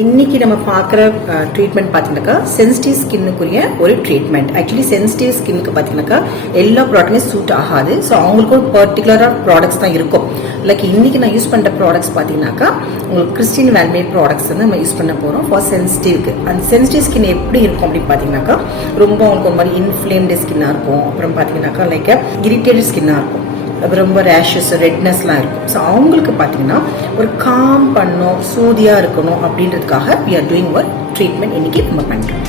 இன்னைக்கு நம்ம பார்க்குற ட்ரீட்மெண்ட் பார்த்தீங்கன்னாக்கா சென்சிட்டிவ் ஸ்கின்னுக்குரிய ஒரு ட்ரீட்மெண்ட். ஆக்சுவலி சென்சிட்டிவ் ஸ்கின்னுக்கு பார்த்தீங்கன்னாக்கா எல்லா ப்ராடக்ட்டுமே சூட் ஆகாது. ஸோ அவங்களுக்கு ஒரு பர்டிகுலராக ப்ராடக்ட்ஸ் தான் இருக்கும். லைக் இன்னைக்கு நான் யூஸ் பண்ணுற ப்ராடக்ட்ஸ் பார்த்தீங்கன்னாக்கா உங்களுக்கு கிறிஸ்டின் வேல்மேட் ப்ராடக்ட்ஸ் வந்து நம்ம யூஸ் பண்ண போகிறோம் ஃபார் சென்சிட்டிவ்க்கு. அந்த சென்சிட்டிவ் ஸ்கின் எப்படி இருக்கும் அப்படின்னு பார்த்தீங்கன்னாக்கா ரொம்ப அவங்களுக்கு ஒரு மாதிரி இன்ஃப்ளேம்டு ஸ்கின்னாக இருக்கும். அப்புறம் பார்த்தீங்கன்னாக்கா லைக் இரிட்டேட்டட் ஸ்கின்னாக இருக்கும். ரொம்ப ரேஷஸ் ரெட்னஸ்லாம் இருக்கும். ஸோ அவங்களுக்கு பார்த்தீங்கன்னா ஒரு காம் பண்ணணும், சூதியாக இருக்கணும் அப்படின்றதுக்காக we are doing ஒரு ட்ரீட்மெண்ட் இன்னைக்கு நம்ம பண்ணுறோம்.